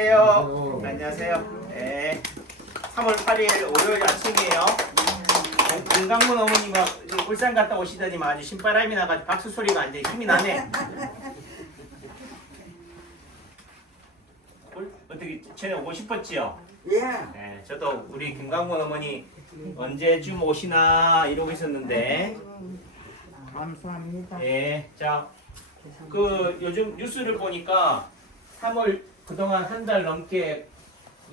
안녕하세요. 네. 3월 8일 월요일 아침이에요. 김강문 어머니가 울산 갔다 오시더니만 아주 신바람이 나가지고 박수 소리가 안 돼. 힘이 나네. 어떻게 전에 오고 싶었지요? 예. 네, 저도 우리 김강문 어머니 언제쯤 오시나 이러고 있었는데. 감사합니다. 예, 자, 요즘 뉴스를 보니까 3월 그동안 한 달 넘게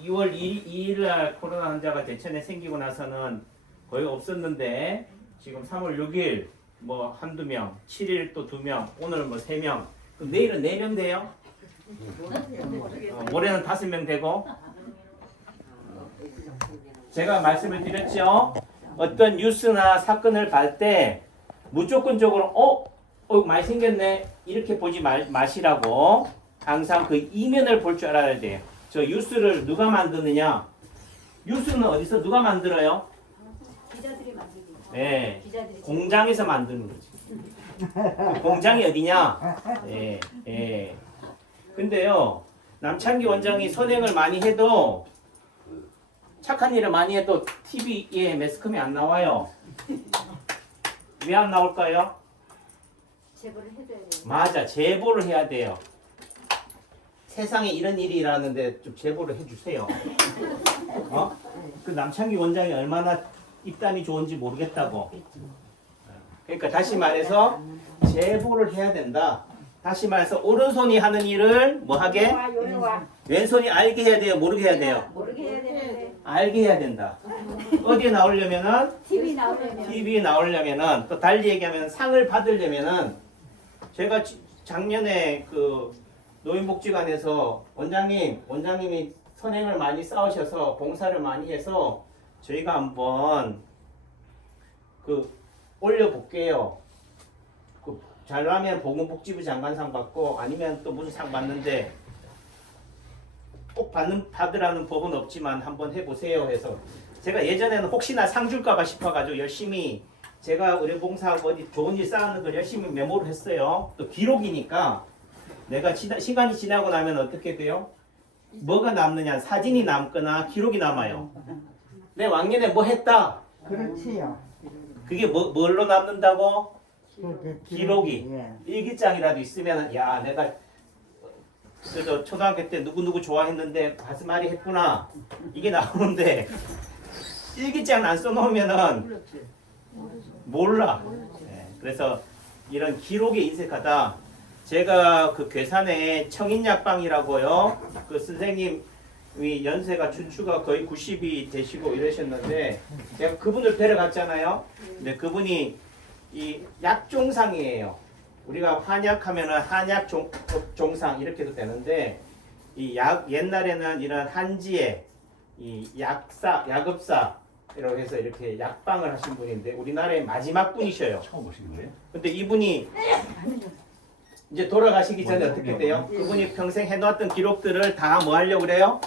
2월 2일 날 코로나 환자가 대천에 생기고 나서는 거의 없었는데 지금 3월 6일 뭐 한두 명, 7일 또 2명, 오늘 뭐 3명, 내일은 4명 돼요? 모레는 5명 되고. 제가 말씀을 드렸죠. 어떤 뉴스나 사건을 볼 때 무조건적으로 많이 생겼네 이렇게 보지 마시라고 항상 그 이면을 볼 줄 알아야 돼요. 저 뉴스를 누가 만드느냐? 뉴스는 어디서 누가 만들어요? 기자들이 만들죠. 네, 기자들이 공장에서 만드는 거지. 그 공장이 어디냐? 예, 예. 근데요, 남창기 원장이 선행을 많이 해도 착한 일을 많이 해도 TV에 매스컴이 안 나와요. 왜 안 나올까요? 제보를 해줘야 돼요. 맞아, 제보를 해야 돼요. 세상에 이런 일이 일어나는데 좀 제보를 해주세요. 그 남창기 원장이 얼마나 입담이 좋은지 모르겠다고. 그러니까 다시 말해서 제보를 해야 된다. 다시 말해서 오른손이 하는 일을 뭐 하게? 왼손이 알게 해야 돼요? 모르게 해야 돼요? 모르게 해야 되는데 알게 해야 된다. 어디에 나오려면은? TV에 나오려면은 또 달리 얘기하면 상을 받으려면은 제가 작년에 그 노인복지관에서 원장님이 선행을 많이 쌓으셔서 봉사를 많이 해서 저희가 한번 올려볼게요. 잘하면 보건복지부 장관상 받고 아니면 또 무슨 상 받는데 꼭 받으라는 법은 없지만 한번 해보세요 해서 제가 예전에는 혹시나 상 줄까봐 싶어가지고 열심히 제가 의료봉사하고 어디 좋은 일 쌓는 걸 열심히 메모를 했어요. 또 기록이니까 내가 시간이 지나고 나면 어떻게 돼요? 뭐가 남느냐? 사진이 남거나 기록이 남아요. 내 왕년에 뭐 했다? 그렇지요. 그게 뭘로 남는다고? 기록이. 예. 일기장이라도 있으면 야 내가 그래도 초등학교 때 누구누구 좋아했는데 가슴앓이 했구나 이게 나오는데 일기장 안 써놓으면은 몰라. 네, 그래서 이런 기록에 인색하다. 제가 그 괴산에 청인약방이라고요. 그 선생님이 연세가 추가 거의 90이 되시고 이러셨는데 제가 그분을 뵈러 갔잖아요. 근데 그분이 이 약종상이에요. 우리가 한약하면은 한약 종상 이렇게 해도 되는데 이 옛날에는 이런 한지에 이 약업사라고 해서 이렇게 약방을 하신 분인데 우리나라의 마지막 분이셔요. 처음 오신 거예요? 근데 이분이 이제 돌아가시기 전에 어떻게 돼요? 그분이 평생 해놓았던 기록들을 다 뭐 하려고 그래요?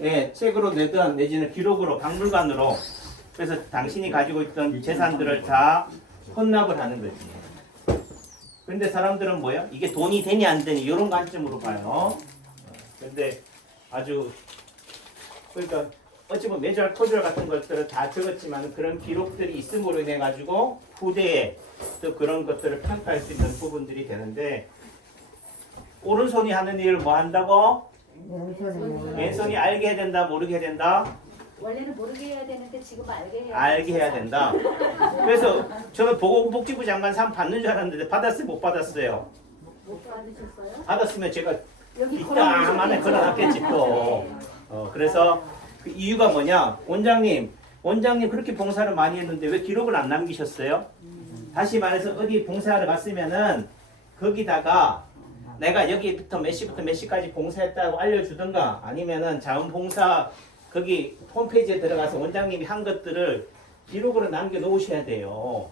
예, 책으로 내든 내지는 기록으로 박물관으로 그래서 당신이 가지고 있던 재산들을 다 헌납을 하는 거지. 근데 사람들은 뭐야? 이게 돈이 되니 안 되니 이런 관점으로 봐요. 근데 아주 그러니까 어찌 보면 매주알 토주알 같은 것들을 다 적었지만 그런 기록들이 있음으로 인해 가지고 후대에 또 그런 것들을 평가할 수 있는 부분들이 되는데 오른손이 하는 일을 뭐 한다고? 왼손이 알게 해야 된다, 모르게 해야 된다? 원래는 모르게 해야 되는데 지금 알게 해야 된다. 그래서 저는 보건복지부 장관 상 받는 줄 알았는데 받았어요, 못 받았어요? 못 받으셨어요? 받았으면 제가 여기 이따만에 걸어놨겠지 또. 그래서 그 이유가 뭐냐? 원장님 그렇게 봉사를 많이 했는데 왜 기록을 안 남기셨어요? 다시 말해서 어디 봉사하러 갔으면은 거기다가 내가 여기부터 몇 시부터 몇 시까지 봉사했다고 알려주든가 아니면은 자원봉사 거기 홈페이지에 들어가서 원장님이 한 것들을 기록으로 남겨놓으셔야 돼요.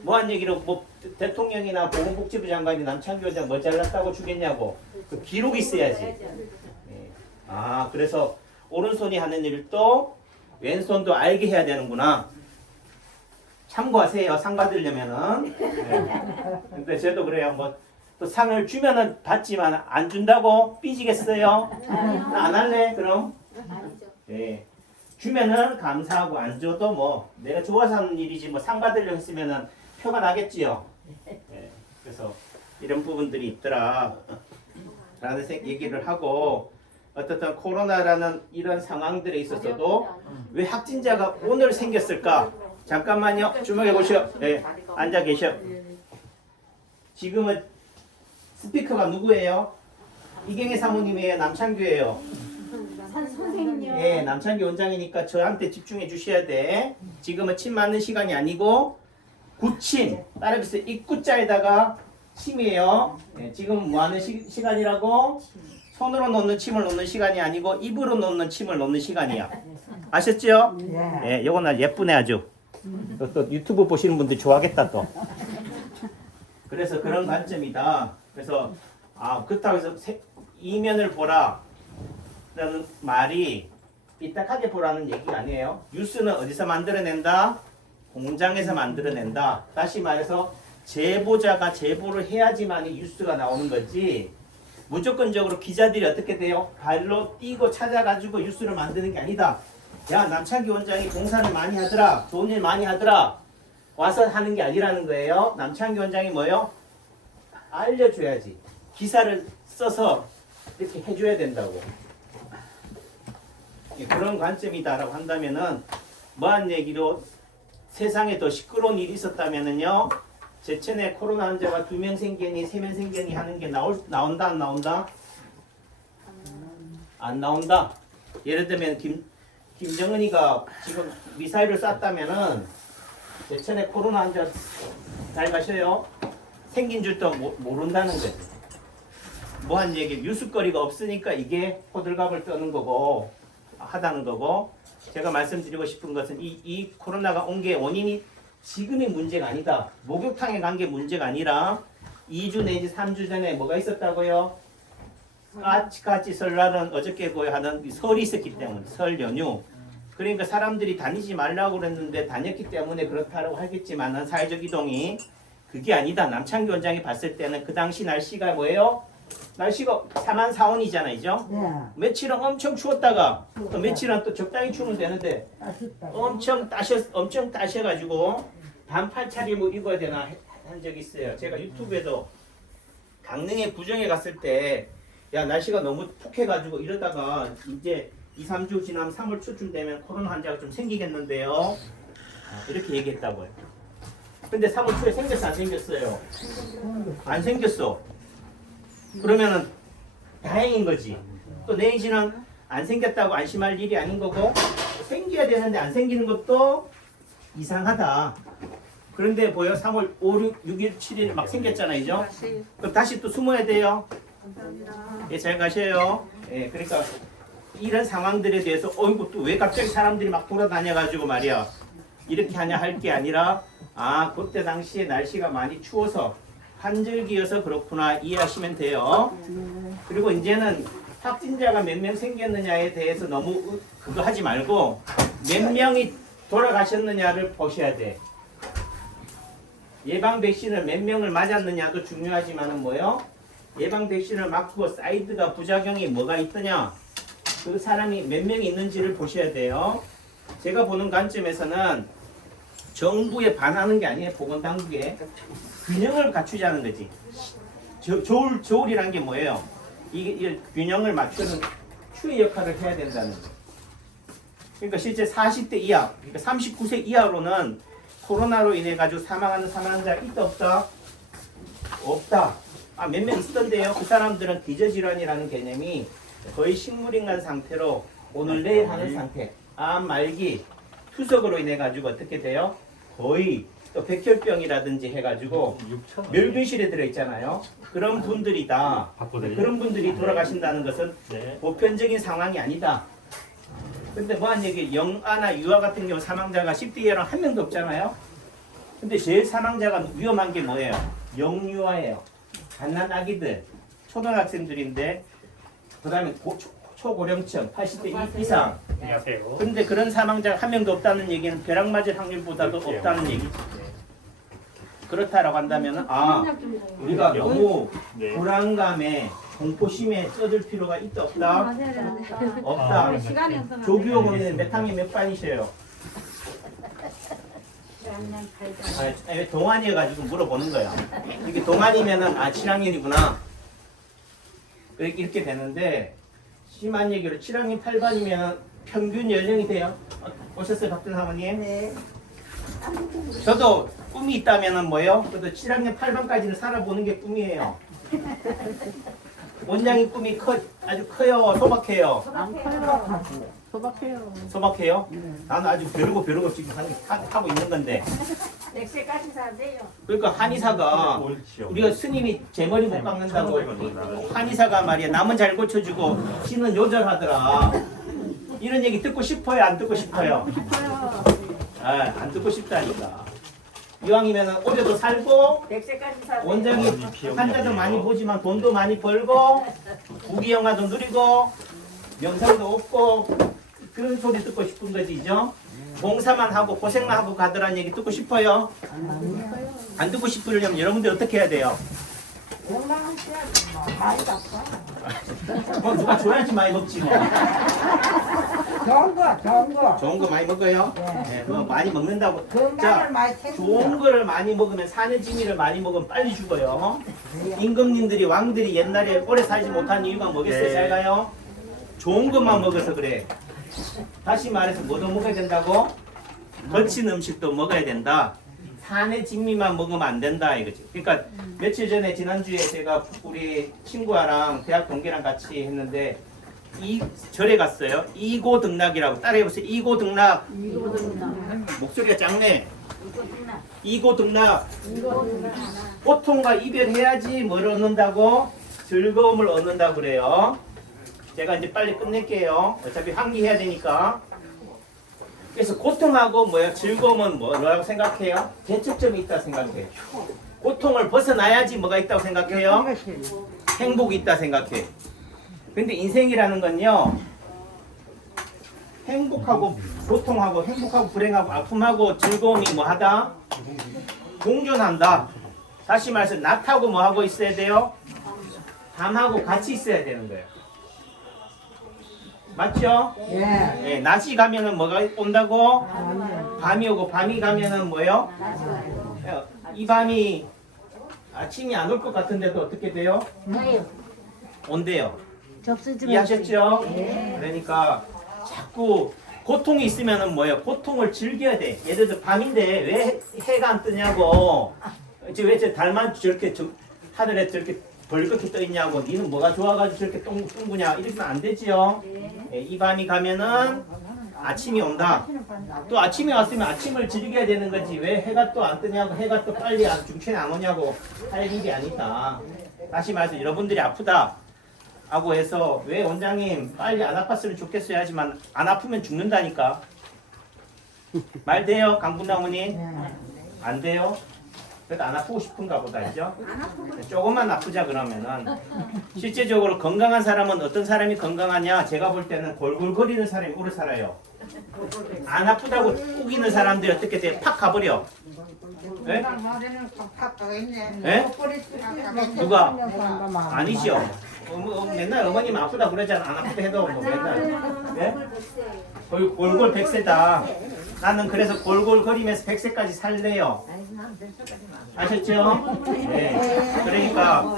뭐한 얘기로 뭐 대통령이나 보건복지부 장관이 남창기 원장 뭐 잘났다고 주겠냐고 그 기록이 있어야지. 네. 그래서 오른손이 하는 일도 왼손도 알게 해야 되는구나. 참고하세요. 상 받으려면은. 네. 근데 저도 그래요. 뭐 또 상을 주면은 받지만 안 준다고 삐지겠어요? 안 할래? 그럼? 아니죠. 예. 주면은 감사하고 안 줘도 뭐 내가 좋아서 하는 일이지 뭐 상 받으려고 했으면은 표가 나겠지요. 예. 그래서 이런 부분들이 있더라 라는 얘기를 하고 어떻든 코로나라는 이런 상황들에 있어서도 왜 확진자가 오늘 생겼을까? 잠깐만요. 주목해 보시오. 예. 앉아 계셔. 지금은 스피커가 누구예요? 이경혜 사모님이에요? 남창규예요? 선생님요. 예, 남창규 원장이니까 저한테 집중해 주셔야 돼. 지금은 침 맞는 시간이 아니고 구침, 따라서 입구자에다가 침이에요. 예, 지금 뭐 하는 시간이라고? 손으로 놓는 침을 놓는 시간이 아니고 입으로 놓는 침을 놓는 시간이야. 아셨죠? 예, 요거는 예쁘네 아주. 또 유튜브 보시는 분들 좋아하겠다 또. 그래서 그런 관점이다. 그래서 그렇다고 해서 이면을 보라 라는 말이 삐딱하게 보라는 얘기가 아니에요. 뉴스는 어디서 만들어낸다? 공장에서 만들어낸다. 다시 말해서 제보자가 제보를 해야지만 이 뉴스가 나오는 거지 무조건적으로 기자들이 어떻게 돼요? 발로 뛰고 찾아가지고 뉴스를 만드는 게 아니다. 야, 남창기 원장이 공사를 많이 하더라. 좋은 일 많이 하더라. 와서 하는 게 아니라는 거예요. 남창기 원장이 뭐예요? 알려줘야지. 기사를 써서 이렇게 해줘야 된다고. 그런 관점이다라고 한다면은 뭐한 얘기로 세상에 더 시끄러운 일이 있었다면은요. 제천에 코로나 환자가 2명 생기니 3명 생기니 하는 게 나온다 안 나온다? 안 나온다. 예를 들면 김정은이가 지금 미사일을 쐈다면은 제천에 코로나 환자 잘 가셔요. 생긴 줄도 모른다는 거지. 뭐한 얘기 뉴스거리가 없으니까 이게 호들갑을 떠는 거고 하다는 거고 제가 말씀드리고 싶은 것은 이 코로나가 온 게 원인이 지금이 문제가 아니다. 목욕탕에 간 게 문제가 아니라 2주 내지 3주 전에 뭐가 있었다고요? 까치까치 설날은 어저께고 하는 설이 있었기 때문에 설 연휴. 그러니까 사람들이 다니지 말라고 그랬는데 다녔기 때문에 그렇다고 하겠지만은 사회적 이동이 그게 아니다. 남창기 원장이 봤을 때는 그 당시 날씨가 뭐예요? 날씨가 4만 4원이잖아, 이죠? 며칠은 엄청 추웠다가 또 며칠은 또 적당히 추우면 되는데 엄청 따셔가지고 반팔 차림을 입어야 되나 한 적이 있어요. 제가 유튜브에도 강릉에 부정에 갔을 때 야 날씨가 너무 푹해가지고 이러다가 이제 2, 3주 지나면 3월 초쯤 되면 코로나 환자가 좀 생기겠는데요. 이렇게 얘기했다고요. 근데 3월 초에 생겼어 안 생겼어요? 안 생겼어. 그러면은 다행인 거지. 또 내일지는 안 생겼다고 안심할 일이 아닌 거고 생겨야 되는데 안 생기는 것도 이상하다. 그런데 보여 3월 5, 6, 6일, 7일 막 생겼잖아요. 이죠? 그럼 다시 또 숨어야 돼요. 예, 잘 가셔요. 예, 그러니까 이런 상황들에 대해서 어이구 또 왜 갑자기 사람들이 막 돌아다녀가지고 말이야 이렇게 하냐 할 게 아니라 그때 당시에 날씨가 많이 추워서 한절기여서 그렇구나 이해하시면 돼요. 그리고 이제는 확진자가 몇 명 생겼느냐에 대해서 너무 그거 하지 말고 몇 명이 돌아가셨느냐를 보셔야 돼. 예방 백신을 몇 명을 맞았느냐도 중요하지만은 뭐요? 예방 백신을 맞고 사이드가 부작용이 뭐가 있더냐? 그 사람이 몇 명이 있는지를 보셔야 돼요. 제가 보는 관점에서는 정부에 반하는 게 아니에요. 보건당국에 균형을 갖추자는 거지. 저울이란 게 뭐예요? 이게 균형을 맞추는 추의 역할을 해야 된다는 거. 그러니까 실제 40대 이하, 그러니까 39세 이하로는 코로나로 인해 가지고 사망하는 사망자 있다 없다? 없다. 몇 명 있었던데요. 그 사람들은 기저질환이라는 개념이 거의 식물인간 상태로 오늘 내일 하는 상태. 암 말기 투석으로 인해 가지고 어떻게 돼요? 거의 또 백혈병이라든지 해가지고 멸균실에 들어있잖아요. 그런 분들이다. 그런 분들이 돌아가신다는 것은 보편적인 상황이 아니다. 근데 뭐한 얘기, 영아나 유아 같은 경우 사망자가 10대 이하로는 한 명도 없잖아요. 근데 제일 사망자가 위험한 게 뭐예요? 영유아예요. 갓난 아기들, 초등학생들인데 그 다음에 초고령층, 80대 이상. 안녕하세요. 근데 그런 사망자가 한 명도 없다는 얘기는 벼락 맞을 확률보다도 없다는 얘기죠. 그렇다라고 한다면 우리가 너무 네. 불안감에 공포심에 쪄들 필요가 있다 없다? 맞아야 되는데. 없다. 시간이 없어서. 조규호 어머니는 몇 학년 몇 반이세요? 왜 동안이어가지고 물어보는 거야. 이게 동안이면은 7학년이구나. 이렇게 되는데 심한 얘기로 7학년 8반이면 평균 연령이 돼요. 오셨어요, 박준 사모님? 네. 저도 꿈이 있다면은 뭐예요? 그래도 7학년 8반까지는 살아보는 게 꿈이에요. 원장님 꿈이 아주 커요, 소박해요. 안 커요. 소박해요. 소박해요? 나는 아주 벼르고 지금 하고 있는 건데. 100세까지 사세요. 그러니까 한의사가 우리가 스님이 제 머리 못 깎는다고 한의사가 말이야 남은 잘 고쳐주고 신은 요절하더라. 이런 얘기 듣고 싶어요, 안 듣고 싶어요? 안 듣고 싶다니까. 이왕이면 올해도 살고 100세까지 사세요. 원장이 환자도 많이 보지만 돈도 많이 벌고 부귀 영화도 누리고 명상도 없고 그런 소리 듣고 싶은 거지죠. 봉사만 하고 고생만 하고 가더라는 얘기 듣고 싶어요? 안 듣고 싶으려면 여러분들 어떻게 해야 돼요? 건강하셔야지. 많이 아파. 누가 줘야지 많이 먹지 뭐. 좋은 거. 좋은 거 많이 먹어요? 네, 뭐 많이 먹는다고. 건강을 자, 많이 챙겨. 좋은 거를 많이 먹으면 산해지미를 많이 먹으면 빨리 죽어요. 임금님들이 왕들이 옛날에 오래 살지 못한 이유가 뭐겠어요? 네. 잘 가요? 좋은 것만 먹어서 그래. 다시 말해서 뭐도 먹어야 된다고? 거친 음식도 먹어야 된다. 산의 진미만 먹으면 안 된다 이거지. 그러니까 며칠 전에 지난주에 제가 우리 친구랑 대학 동기랑 같이 했는데 이 절에 갔어요. 이고등락이라고 따라해보세요. 이고등락. 목소리가 작네. 이고등락. 고통과 이별해야지 뭘 얻는다고? 즐거움을 얻는다고 그래요. 제가 이제 빨리 끝낼게요. 어차피 환기해야 되니까. 그래서 고통하고 즐거움은 뭐라고 생각해요? 대척점이 있다 생각해요. 고통을 벗어나야지 뭐가 있다고 생각해요? 행복이 있다 생각해. 근데 인생이라는 건요, 행복하고 고통하고 행복하고 불행하고 아픔하고 즐거움이 뭐하다? 공존한다. 다시 말해서 낮하고 뭐하고 있어야 돼요? 밤하고 같이 있어야 되는 거예요. 맞죠? 예. 네, 낮이 가면은 뭐가 온다고? 밤이 오고 밤이 가면은 뭐요? 이 밤이 아침이 안 올 것 같은데도 어떻게 돼요? 온대요. 이해하셨죠? 그러니까 자꾸 고통이 있으면은 뭐예요? 고통을 즐겨야 돼. 예를 들어 밤인데 왜 해가 안 뜨냐고. 왜 저 달만 저렇게 하늘에 저렇게 벌겋게 떠 있냐고. 니는 뭐가 좋아가지고 저렇게 뚱구냐. 이러면 안 되지요. 예, 이 밤이 가면은 아침이 온다. 또 아침이 왔으면 아침을 즐겨야 되는 거지. 왜 해가 또 안 뜨냐고. 해가 또 빨리 중천에 안 오냐고 할 일이 아니다. 다시 말해서 여러분들이 아프다 하고 해서 왜 원장님 빨리 안 아팠으면 좋겠어요 하지만 안 아프면 죽는다니까. 말 돼요? 강분당 어머니? 안 돼요? 그래도 안 아프고 싶은가 보다, 그죠? 조금만 아프자 그러면은 실제적으로 건강한 사람은 어떤 사람이 건강하냐? 제가 볼 때는 골골거리는 사람이 오래 살아요. 안 아프다고 우기는 사람들이 어떻게 돼? 팍 가버려. 네? 네? 누가? 아니죠. 맨날 어머님 아프다 그러잖아. 안 아프다 해도 뭐 맨날. 네? 골골 100세다. 나는 그래서 골골거리면서 100세까지 살래요. 아셨죠? 네. 그러니까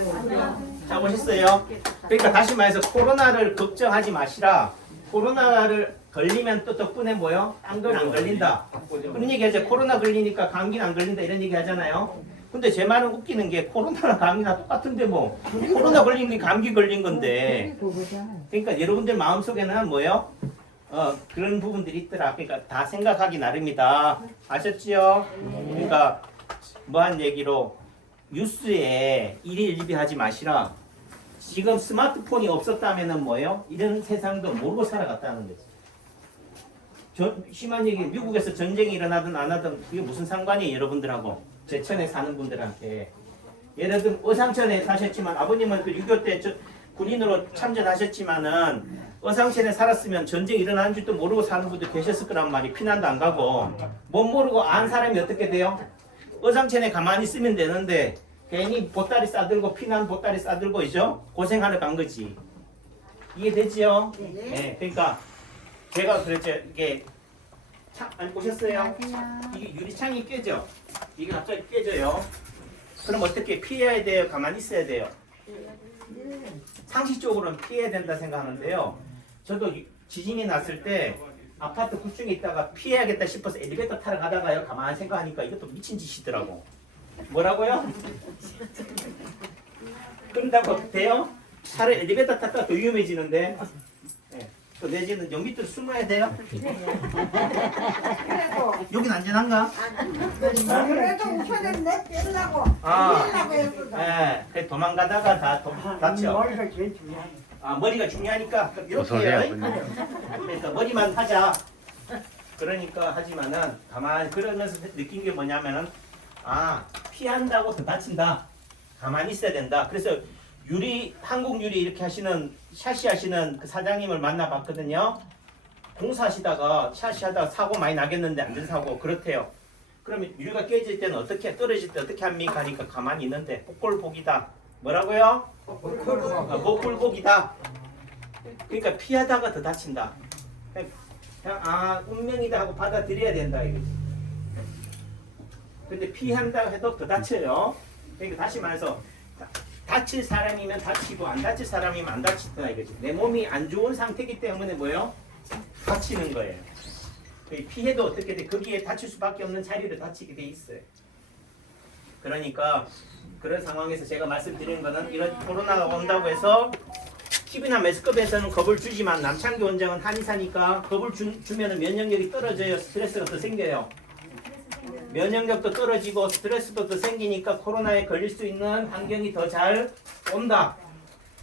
자 보셨어요? 그러니까 다시 말해서 코로나를 걱정하지 마시라. 코로나를 걸리면 또 덕분에 뭐요? 딴 건 안 걸린다. 그런 얘기 하죠. 코로나 걸리니까 감기는 안 걸린다 이런 얘기 하잖아요. 근데 제 말은 웃기는 게 코로나랑 감기나 똑같은데 뭐 코로나 걸린 게 감기 걸린 건데. 그러니까 여러분들 마음속에는 뭐요? 그런 부분들이 있더라. 그러니까 다 생각하기 나름이다. 아셨지요? 그러니까 뭐한 얘기로 뉴스에 일희일비하지 마시라. 지금 스마트폰이 없었다면은 뭐예요? 이런 세상도 모르고 살아갔다는 거지. 심한 얘기, 미국에서 전쟁이 일어나든 안 하든 그게 무슨 상관이에요, 여러분들하고. 제천에 사는 분들한테. 예를 들면 어상천에 사셨지만 아버님은 그 6.25 때 군인으로 참전하셨지만은 어상천에 살았으면 전쟁이 일어나는 줄도 모르고 사는 분들 계셨을 거란 말이 피난도 안 가고 못 모르고 안 사람이 어떻게 돼요? 어상천에 가만히 있으면 되는데 괜히 보따리 싸들고 피난 보따리 싸들고 있죠? 고생하러 간 거지. 이해되지요? 네. 그러니까 제가 그랬죠. 이게 창 아니 보셨어요? 이게 유리창이 깨져. 이게 갑자기 깨져요. 그럼 어떻게 피해야 돼요? 가만히 있어야 돼요? 상식적으로는 피해야 된다 생각하는데요. 저도 지진이 났을 때 아파트 9층에 있다가 피해야겠다 싶어서 엘리베이터 타러 가다가요. 가만히 생각하니까 이것도 미친 짓이더라고. 뭐라고요? 그런다고 돼요? 차라리 엘리베이터 탔다가 더 위험해지는데. 네. 또 내지는 연 밑으로 숨어야 돼요? 그래도 여긴 안전한가? 그래도 우편을 내려고 아. 내려고 했거든. 네. 그 도망가다가 다 다쳐. 머리가 제일 중요해. 아 머리가 중요하니까 그럼 이렇게 어서오세요, 해요. 아버님. 그러니까 머리만 하자. 그러니까 하지만은 가만히 그러면서 느낀 게 뭐냐면은 아 피한다고 더 다친다. 가만히 있어야 된다. 그래서 한국 유리 이렇게 하시는 샤시 하시는 그 사장님을 만나봤거든요. 공사하시다가 샤시 하다가 사고 많이 나겠는데 안전사고 그렇대요. 그러면 유리가 깨질 때는 어떻게 떨어질 때 어떻게 합니까? 하니까 가만히 있는데 복골복이다. 뭐라고요? 목불복이다. 그러니까 피하다가 더 다친다. 그냥 아 운명이다 하고 받아들여야 된다 이거지. 근데 피한다고 해도 더 다쳐요. 그러니까 다시 말해서 다칠 사람이면 다치고 안 다칠 사람이면 안 다친다 이거지. 내 몸이 안 좋은 상태이기 때문에 뭐예요? 다치는 거예요. 피해도 어떻게 돼? 거기에 다칠 수밖에 없는 자리를 다치게 돼 있어요. 그러니까 그런 상황에서 제가 말씀드리는 거는 이런 코로나가 온다고 해서 TV나 매스컴에서는 겁을 주지만 남창기 원장은 한의사니까 겁을 주면 면역력이 떨어져요. 스트레스가 더 생겨요. 면역력도 떨어지고 스트레스도 더 생기니까 코로나에 걸릴 수 있는 환경이 더 잘 온다.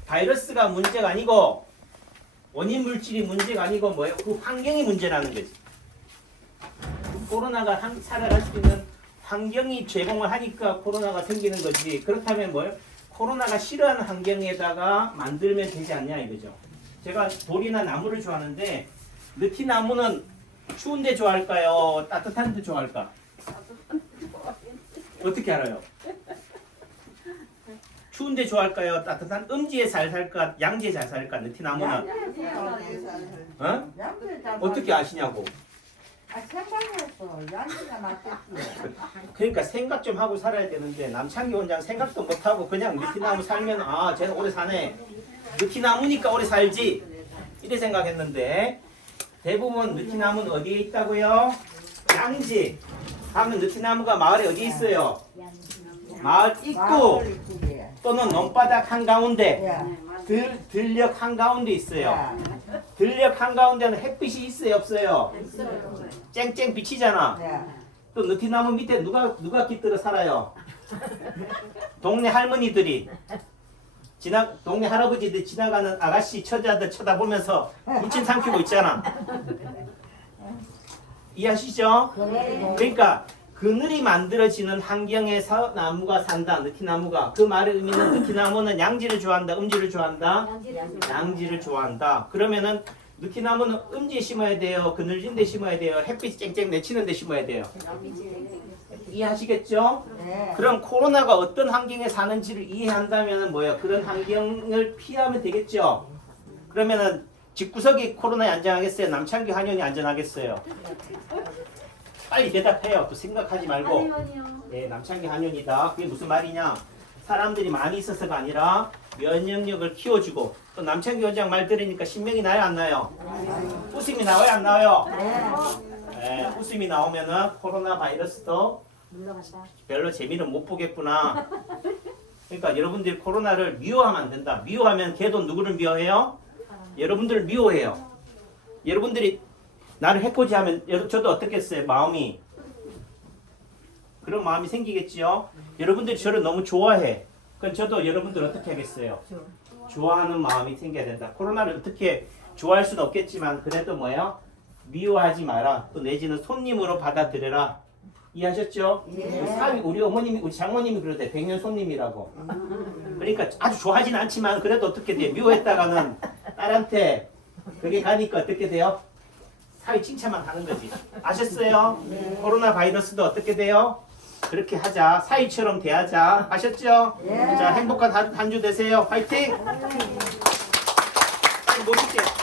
바이러스가 문제가 아니고 원인 물질이 문제가 아니고 뭐예요? 그 환경이 문제라는 거지. 코로나가 살아갈 수 있는 환경이 제공을 하니까 코로나가 생기는 거지. 그렇다면 뭐예요? 코로나가 싫어하는 환경에다가 만들면 되지 않냐 이거죠. 제가 돌이나 나무를 좋아하는데 느티나무는 추운 데 좋아할까요? 따뜻한 데 좋아할까? 어떻게 알아요? 추운 데 좋아할까요? 따뜻한 음지에 잘 살까? 양지에 잘 살까? 느티나무는 어? 어떻게 아시냐고? 생각했어. 양지가 낫겠지. 그러니까 생각 좀 하고 살아야 되는데 남창기 원장 생각도 못 하고 그냥 느티나무 살면 아 쟤는 오래 사네. 느티나무니까 오래 살지. 이래 생각했는데 대부분 느티나무는 어디에 있다고요? 양지. 하면 느티나무가 마을에 어디 있어요? 마을 입구 또는 논바닥 한가운데 들녘 한가운데 있어요. 들녘 한가운데는 햇빛이 있어요 없어요? 쨍쨍 비치잖아. 또 느티나무 밑에 누가 깃들어 살아요? 동네 할머니들이 동네 할아버지들 지나가는 아가씨 처자들 쳐다보면서 부침 삼키고 있잖아. 이해하시죠? 그러니까 그늘이 만들어지는 환경에서 나무가 산다. 느티나무가. 그 말의 의미는 느티나무는 양지를 좋아한다. 음지를 좋아한다. 양지를 좋아한다. 그러면은 느티나무는 음지에 심어야 돼요. 그늘진 데 심어야 돼요. 햇빛이 쨍쨍 내치는 데 심어야 돼요. 이해하시겠죠? 그럼 코로나가 어떤 환경에 사는지를 이해한다면 뭐예요? 그런 환경을 피하면 되겠죠? 그러면은 집구석이 코로나에 안전하겠어요? 남창기 한의원이 안전하겠어요? 빨리 대답해요. 또 생각하지 말고. 네, 남창기 한의원이다. 그게 무슨 말이냐? 사람들이 많이 있어서가 아니라 면역력을 키워주고 또 남창기 원장 말 들으니까 신명이 나요 안 나요? 웃음이 나와요 안 나와요? 네, 웃음이 나오면은 코로나 바이러스도 별로 재미를 못 보겠구나. 그러니까 여러분들이 코로나를 미워하면 안 된다. 미워하면 걔도 누구를 미워해요? 여러분들을 미워해요. 여러분들이 나를 해코지하면 저도 어떻겠어요? 마음이 그런 마음이 생기겠지요. 여러분들이 저를 너무 좋아해. 그럼 저도 여러분들 어떻게 하겠어요? 좋아하는 마음이 생겨야 된다. 코로나를 어떻게 좋아할 수는 없겠지만 그래도 뭐예요? 미워하지 마라. 또 내지는 손님으로 받아들여라. 이해하셨죠? 우리 어머님이 우리 장모님이 그러대. 백년 손님이라고. 그러니까 아주 좋아하진 않지만 그래도 어떻게 돼? 미워했다가는 딸한테 그게 가니까 어떻게 돼요? 사위 칭찬만 하는 거지. 아셨어요? 코로나 바이러스도 어떻게 돼요? 그렇게 하자. 사이처럼 대하자. 아셨죠? 예. 자, 행복한 한 주 되세요. 화이팅! 모실게요.